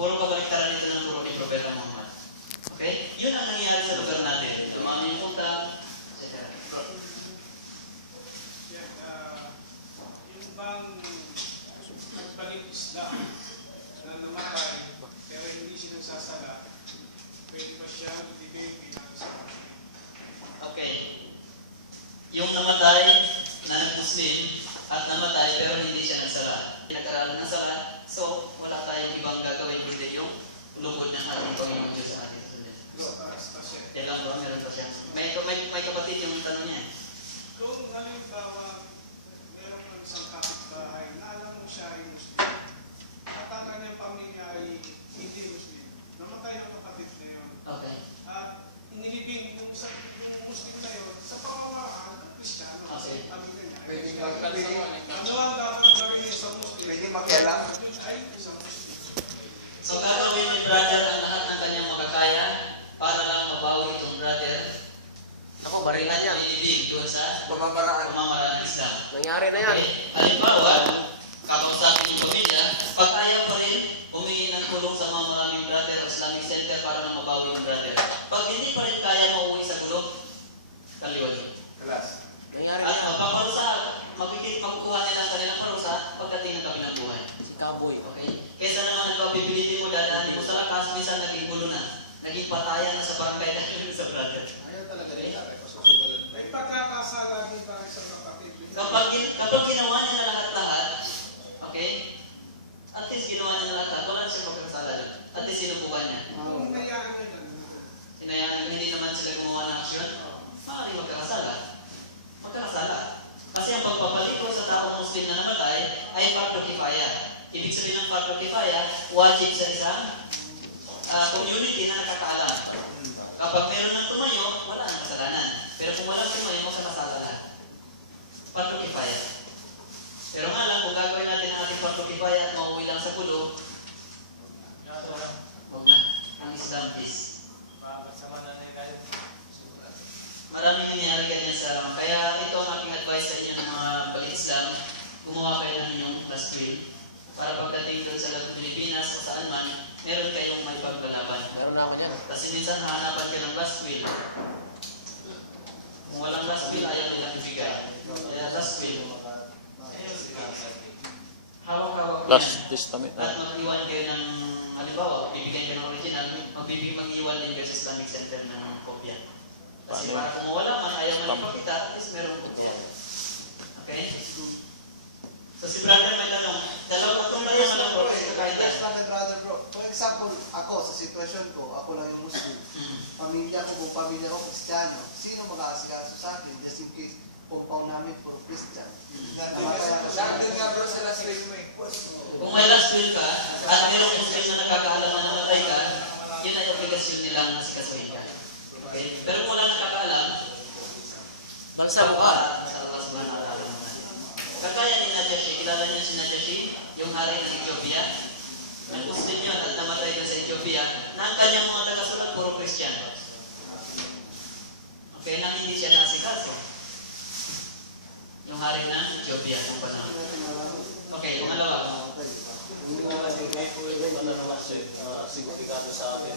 Puro kabaliktaran ito ng turo ni Propeta Muhammad. Okay? Yun ang nangyayari sa lugar natin. Dumami yung utang, etc. Yung bang nagbalik Islam na namatay pero hindi sinasasala, pwede ba siya ibigay bilang sa Okay. Yung namatay na nag-Muslim at namatay pero hindi siya nagsala. Pinag-aralan ng sala, so wala tayong ibang gagawin kundi yung lugod ng ating Panginoon Diyos sa ating sulit. Yan lang ba? Meron pa siya. May kapatid yung tanong niya. Kung halimbawa, meron kang isang kapitbahay na alam mo siya ay Muslim at ang kanyang pamilya ay hindi Muslim, namatay ang kapatid na yun. Okay. At inilibing yung Muslim na yun sa pamamahaan ng Kristiyano kasi pamilya niya. Pwede magkansama. Ano ang dapat gawin niya sa Muslim? Pwede makialam. Yun ay isang Muslim. So gagawin ni brother ang lahat ng kanyang makakaya para lang mabawi itong brother. Ako, barilan yan. Ilibig doon sa Pamamaraan. pamamaraan ng Islam. Nangyari na yan. Okay? Halimbawa, kakausapin yung pamilya, pag ayaw pa rin, humingi ng tulong sa mga maraming brother o Islamic Center para na mabawi yung brother. Pag hindi pa rin kaya mauwi sa gulo, kaliwag yun. Kalas. Nangyari At na yan. magpaparusa, makukuha nila ang kanilang parusa pagdating ng kabilang buhay. Si Kaboy. Okay? Kesa naman, pipilitin mo, dadaanin mo sa lakas, minsan naging gulo na. Naging patayan na sa barangay dahil sa brother. Ayaw talaga rin. May pagkakasala din para sa kapatid. Kapag ginawa niya na lahat-lahat, okay? At least ginawa niya na lahat-lahat, wala na siya pagkakasala doon. At least sinubukan niya. Kung hayaan niya yan, Hinayaan niya, hindi naman sila gumawa ng aksyon, maaaring magkakasala. Magkakasala. Kasi ang pagpapaliko sa taong Muslim na namatay ay fardu kifaya. Ibig sabihin ng fardu kifaya, wajib sa isang community na nakakaalam. Kapag meron ng tumayo, wala nang kasalanan. Pero kung walang tumayo, magkakasala lahat. Fardu kifaya. Pero nga lang, kung gagawin natin ang ating fardu kifaya at mauwi lang sa gulo, huwag na. Ang Islam peace. Maraming nangyayari ganyan sa kaya ito ang aking advice sa inyo ng mga pag-Islam, gumawa kayo ng inyong last will para pagdating doon sa Pilipinas o saan man, meron kayong may paglalaban. Meron na ako dyan. Kasi minsan hahanapan ka ng last will. Kung walang last will, ayaw nilang ibigay. Kaya last will. Hawak-hawak mo Last yan. Testament. At mag-iwan kayo ng, halimbawa, bibigyan kayo ng original, mag-iwan din kayo sa Islamic Center ng kopya. Kasi para kung wala man, ayaw man ipakita, at least meron kopya. Okay? So si brother may tanong, tatlong ba yung alam ko kasi kahit Yes, brother bro. For example, ako sa sitwasyon ko, ako lang yung Muslim. Pamilya ko, kung pamilya ko Kristiyano, sino mag-aasikaso sa akin just in case compound namin for Christian? Sabi nga bro sa last week mo eh. Kung may last will ka, at mayroong Muslim na nakakaalaman na matay ka, yun ay obligasyon nilang nasikasuhin ka. Okay? Pero kung wala nakakaalam, Bansa mo ka. sa lakas ba nakakaalam naman. Kagaya ni Najashi, kilala niyo si Najashi, yung hari ng Ethiopia. Ang Muslim yun at namatay ka sa Ethiopia, na ang kanyang mga tagasunod puro Kristiyano. Okay, nang hindi siya nasikaso. Yung hari ng Ethiopia, yung panahon. Okay, pangalawa. Hindi ko kasi hindi po yung significado sa atin.